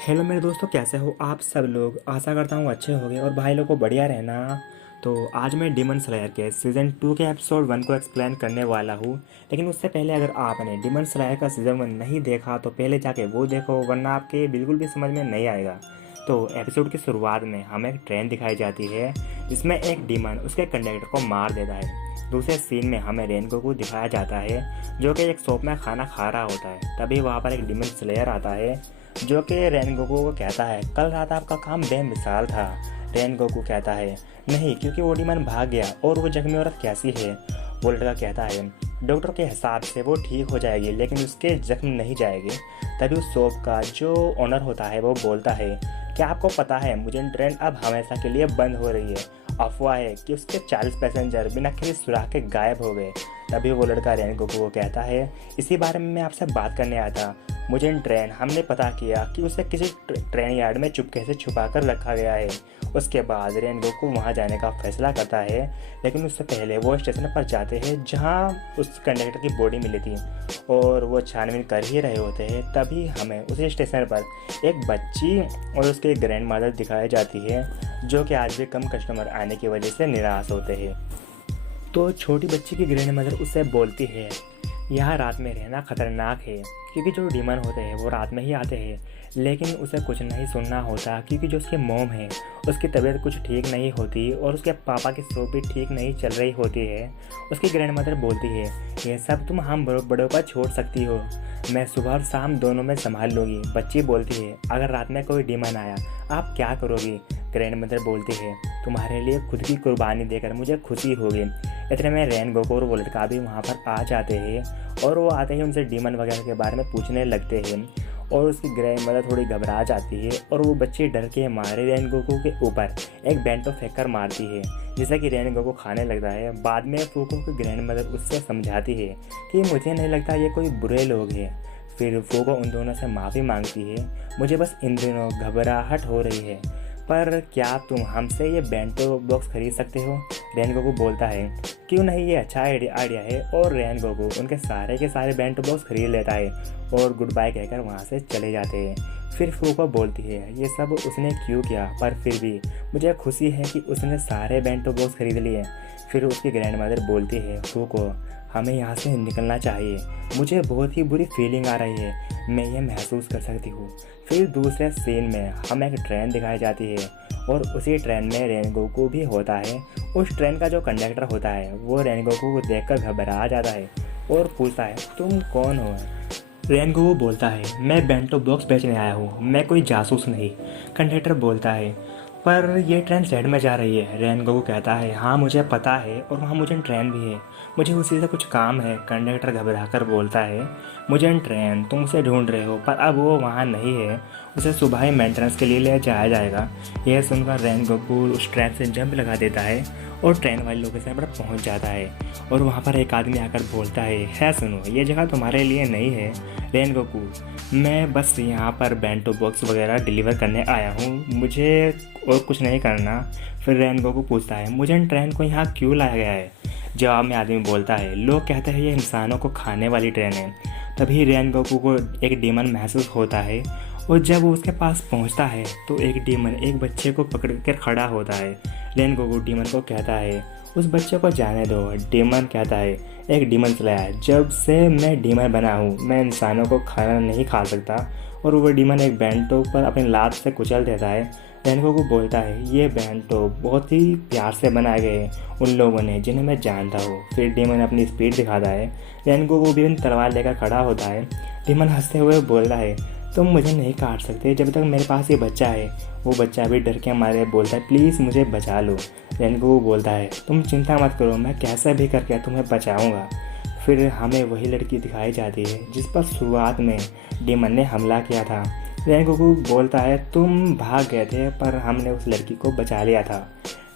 Hello मेरे दोस्तों, कैसे हो आप सब लोग। आशा करता हूँ अच्छे होंगे और भाई लोग को बढ़िया रहना। तो आज मैं डिमन स्लेयर के सीज़न 2 के एपिसोड 1 को एक्सप्लेन करने वाला हूँ। लेकिन उससे पहले अगर आपने डिमन स्लेयर का सीज़न 1 नहीं देखा तो पहले जाके वो देखो, वरना आपके बिल्कुल भी समझ में नहीं आएगा। तो एपिसोड की शुरुआत में हमें एक ट्रेन दिखाई जाती है जिसमें एक डिमन उसके कंडक्टर को मार देता है। दूसरे सीन में हमें रेनको को दिखाया जाता है जो कि एक शॉप में खाना खा रहा होता है। तभी वहाँ पर एक डिमन स्लेयर आता है जो कि रेनगोकू को कहता है, कल रात आपका काम बेमिसाल था। रेनगोकू कहता है, नहीं, क्योंकि वो डीमन भाग गया। और वो जख्मी औरत कैसी है? वो लड़का कहता है, डॉक्टर के हिसाब से वो ठीक हो जाएगी, लेकिन उसके जख्म नहीं जाएंगे। तभी उस शॉप का जो ओनर होता है वो बोलता है, क्या आपको पता है मुझे ट्रेन अब हमेशा के लिए बंद हो रही है। अफवाह है कि उसके 40 पैसेंजर बिना किसी सुराग के गायब हो गए। तभी वो लड़का रेनगोकू को कहता है, इसी बारे में मैं आपसे बात करने आया था। मुझे ट्रेन हमने पता किया कि उसे किसी ट्रेन यार्ड में चुपके से छुपा कर रखा गया है। उसके बाद रेनगोकू वहाँ जाने का फैसला करता है, लेकिन उससे पहले वो स्टेशन पर जाते हैं जहाँ उस कंडक्टर की बॉडी मिली थी। और वो छानबीन कर ही रहे होते हैं, तभी हमें उसी स्टेशन पर एक बच्ची और उसके ग्रैंड मदर दिखाई जाती है जो कि आज भी कम कस्टमर आने की वजह से निराश होते हैं। तो छोटी बच्ची की ग्रैंड मदर उससे बोलती है, यहाँ रात में रहना खतरनाक है, क्योंकि जो डीमन होते हैं वो रात में ही आते हैं। लेकिन उसे कुछ नहीं सुनना होता, क्योंकि जो उसकी मॉम है उसकी तबीयत कुछ ठीक नहीं होती और उसके पापा की शॉप भी ठीक नहीं चल रही होती है। उसकी ग्रैंड मदर बोलती है, ये सब तुम हम बड़ों पर छोड़ सकती हो, मैं सुबह और शाम दोनों में संभाल लूँगी। बच्ची बोलती है, अगर रात में कोई डीमन आया आप क्या करोगी? ग्रैंड मदर बोलती है, तुम्हारे लिए खुद की कुर्बानी देकर मुझे खुशी होगी। इतने में रेनगोकू और वो लड़का भी वहाँ पर आ जाते हैं और वो आते ही उनसे डीमन वगैरह के बारे में पूछने लगते हैं। और उसकी ग्रैंड मदर थोड़ी घबरा जाती है और वो बच्चे डर के मारे रेनगोकू के ऊपर एक बेंटो फेंक कर मारती है, जिससे कि रेनगोकू खाने लगता है। बाद में फूको की ग्रैंड मदर उससे समझाती है कि मुझे नहीं लगता ये कोई बुरे लोग हैं। फिर फूको उन दोनों से माफ़ी मांगती है, मुझे बस इन दिनों घबराहट हो रही है, पर क्या तुम हमसे ये बेंटो बॉक्स खरीद सकते हो? रेनगोकू बोलता है, क्यों नहीं, ये अच्छा आइडिया है। और रेनगोकू उनके सारे के सारे बेंटो बॉक्स खरीद लेता है और गुड बाय कहकर वहाँ से चले जाते हैं। फिर फूको बोलती है, ये सब उसने क्यों किया, पर फिर भी मुझे खुशी है कि उसने सारे बेंटो बॉक्स खरीद लिए। फिर उसकी ग्रैंड मदर बोलती है, फूको हमें यहाँ से निकलना चाहिए, मुझे बहुत ही बुरी फीलिंग आ रही है, मैं ये महसूस कर सकती हूँ। फिर दूसरे सीन में हमें एक ट्रेन दिखाई जाती है और उसी ट्रेन में रेनगोकू भी होता है। उस ट्रेन का जो कंडक्टर होता है वो रेनगोकू को देखकर घबरा जाता है और पूछता है, तुम कौन हो? रेनगोकू बोलता है, मैं बेंटो बॉक्स बेचने आया हूँ, मैं कोई जासूस नहीं। कंडक्टर बोलता है, पर यह ट्रेन साइड में जा रही है। रेनगोकू कहता है, हाँ मुझे पता है और वहाँ मुझे ट्रेन भी है, मुझे उसी से कुछ काम है। कंडक्टर घबरा कर बोलता है, मुझे ट्रेन तुम उसे ढूंढ रहे हो, पर अब वो वहाँ नहीं है, उसे सुबह ही मेंटेनेंस के लिए ले जाया जाएगा। यह सुनकर रेनगोकू उस ट्रेन से जंप लगा देता है और ट्रेन वाले लोकेशन पर पहुँच जाता है। और वहाँ पर एक आदमी आकर बोलता है सुनो, ये जगह तुम्हारे लिए नहीं है रेनगोकू, मैं बस यहाँ पर बेंटो बॉक्स वगैरह डिलीवर करने आया हूँ, मुझे और कुछ नहीं करना। फिर रेनगोकू पूछता है, मुझे ट्रेन को यहाँ क्यों लाया गया है? जवाब में आदमी बोलता है, लोग कहते हैं ये इंसानों को खाने वाली ट्रेन है। तभी रेनगोकू को एक डीमन महसूस होता है और जब वो उसके पास पहुंचता है तो एक डीमन एक बच्चे को पकड़ कर खड़ा होता है। रेनगोकू डीमन को कहता है, उस बच्चे को जाने दो। डीमन कहता है, एक डीमन स्लेयर, जब से मैं डीमन बना हूँ मैं इंसानों को खाना नहीं खा सकता। और वो डीमन एक बेंटो पर अपनी लात से कुचल देता है। रेनगोकू बोलता है, ये बेंटो बहुत ही प्यार से बनाए गए उन लोगों ने जिन्हें मैं जानता हूँ। फिर डीमन अपनी स्पीड दिखाता है। रेनगोकू भी तलवार लेकर खड़ा होता है। डीमन हंसते हुए बोलता है, तुम मुझे नहीं काट सकते जब तक मेरे पास ये बच्चा है। वो बच्चा भी डर के मारे बोलता है, प्लीज़ मुझे बचा लो। रेनगोकू बोलता है, तुम चिंता मत करो, मैं कैसे भी करके तुम्हें बचाऊंगा। फिर हमें वही लड़की दिखाई जाती है जिस पर शुरुआत में डीमन ने हमला किया था। रेनगोकू बोलता है, तुम भाग गए थे पर हमने उस लड़की को बचा लिया था।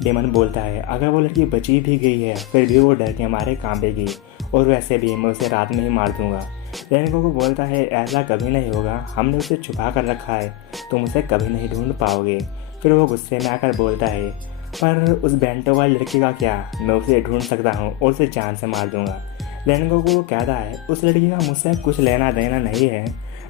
डीमन बोलता है, अगर वो लड़की बची भी गई है फिर भी वो डर के मारे कांपेगी और वैसे भी मैं उसे रात में ही मार दूंगा। रेनगोकू बोलता है, ऐसा कभी नहीं होगा, हमने उसे छुपा कर रखा है, तुम उसे कभी नहीं ढूंढ पाओगे। फिर वो गुस्से में आकर बोलता है, पर उस बेंटो वाली लड़की का क्या, मैं उसे ढूंढ सकता हूँ और उसे जान से मार दूंगा। रेनगोकू कहता है, उस लड़की का मुझसे कुछ लेना देना नहीं है,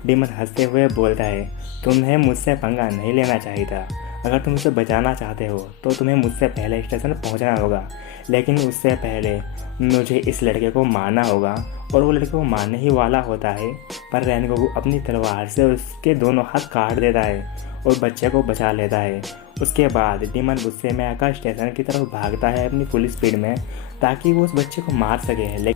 डीमन हंसते हुए बोलता है, तुम्हें मुझसे पंगा नहीं लेना चाहिए था। अगर तुम उसे बचाना चाहते हो तो तुम्हें मुझसे पहले स्टेशन पहुंचना होगा, लेकिन उससे पहले मुझे इस लड़के को मारना होगा। और वो लड़के को मारने ही वाला होता है, पर रेनगोकू अपनी तलवार से उसके दोनों हाथ काट देता है और बच्चे को बचा लेता है। उसके बाद डीमन गुस्से में आकर स्टेशन की तरफ भागता है अपनी फुल स्पीड में, ताकि वो उस बच्चे को मार सके।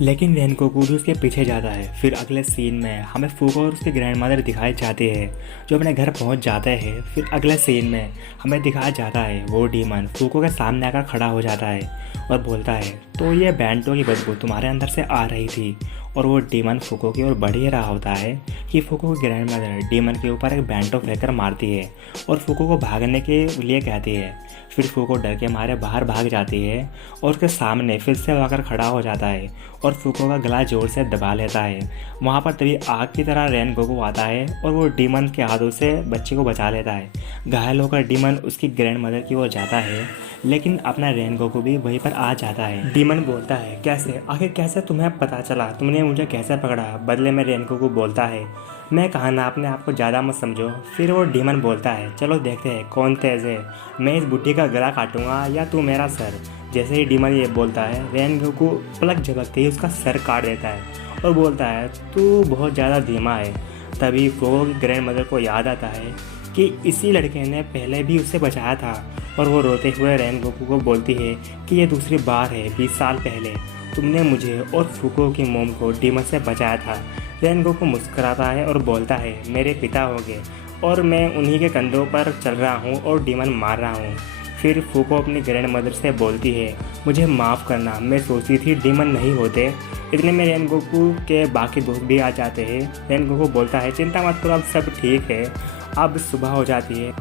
लेकिन रेनगोकू भी उसके पीछे जाता है। फिर अगले सीन में हमें फूको और उसके ग्रैंडमदर दिखाई जाती है, जो अपने घर पहुंच जाते हैं। फिर अगले सीन में हमें दिखाया जाता है वो डीमन फूको के सामने आकर खड़ा हो जाता है और बोलता है, तो ये बैंटो की बदबू तुम्हारे अंदर से आ रही थी। और वो डीमन फूको की ओर बढ़ ही रहा होता है कि फूको की ग्रैंडमदर डीमन के ऊपर एक बैंटो फेंककर मारती है और फूको को भागने के लिए कहती है। फिर फूको डर के मारे बाहर भाग जाती है और उसके सामने फिर से आकर खड़ा हो जाता है और फूको का गला जोर से दबा लेता है। वहाँ पर तभी आग की तरह रेनगोकू आता है और वो डीमन के हाथों से बच्चे को बचा लेता है। घायल होकर डीमन उसकी ग्रैंडमदर की ओर जाता है, लेकिन अपना रेनगोकू भी वहीं पर आ जाता है। डीमन बोलता है, कैसे, आखिर कैसे तुम्हें पता चला, तुमने मुझे कैसे पकड़ा? बदले में रेनगोकू बोलता है, मैं कहा ना अपने आप को ज़्यादा मत समझो। फिर वो डीमन बोलता है, चलो देखते हैं कौन तेज है, मैं इस बुढ़ी का गला काटूंगा या तू मेरा सर। जैसे ही डीमन ये बोलता है, रेनगोकू पलक झपकते ही उसका सर काट देता है और बोलता है, तू बहुत ज़्यादा धीमा है। तभी फूको की ग्रैंडमदर को याद आता है कि इसी लड़के ने पहले भी उसे बचाया था, और वो रोते हुए रेनगोकू को बोलती है कि ये दूसरी बार है, 20 साल पहले तुमने मुझे और फूको की मोम को डीमन से बचाया था। रेनगोकू मुस्कुराता है और बोलता है, मेरे पिता होंगे और मैं उन्हीं के कंधों पर चल रहा हूँ और डीमन मार रहा हूँ। फिर फूको अपनी ग्रैंडमदर से बोलती है, मुझे माफ़ करना, मैं सोचती थी डीमन नहीं होते। इतने में रेनगोकू के बाकी दोस्त भी आ जाते हैं। रेनगोकू बोलता है, चिंता मत करो, अब सब ठीक है। अब सुबह हो जाती है।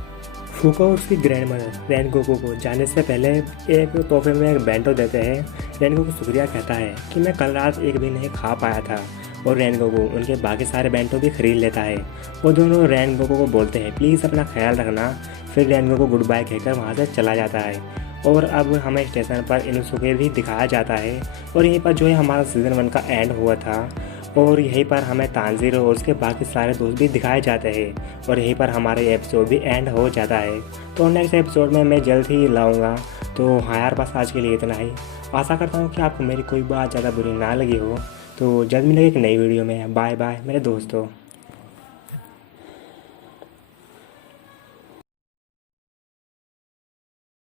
फूको और उसकी ग्रैंडमदर रेनगोकू को जाने से पहले एक तोहफे में एक बैंटो देते हैं। रेनगोकू शुक्रिया कहता है कि मैं कल रात एक भी नहीं खा पाया था, और रेनगोकू उनके बाकी सारे बैंटो भी खरीद लेता है। वो दोनों रेनगोकू को बोलते हैं, प्लीज़ अपना ख्याल रखना। फिर रेनगोकू गुड बाय कहकर वहाँ से चला जाता है। और अब हमें स्टेशन पर इनुसुके भी दिखाया जाता है, और यहीं पर जो है हमारा सीज़न 1 का एंड हुआ था। और यहीं पर हमें तानजीरो और उसके बाकी सारे दोस्त भी दिखाए जाते हैं, और यहीं पर हमारा एपिसोड भी एंड हो जाता है। तो नेक्स्ट एपिसोड में मैं जल्द ही लाऊंगा। तो हाँ यार, बस आज के लिए इतना ही। आशा करता हूँ कि आपको मेरी कोई बात ज़्यादा बुरी ना लगी हो। तो जल्द मिलेंगे एक नई वीडियो में। बाय बाय मेरे दोस्तों।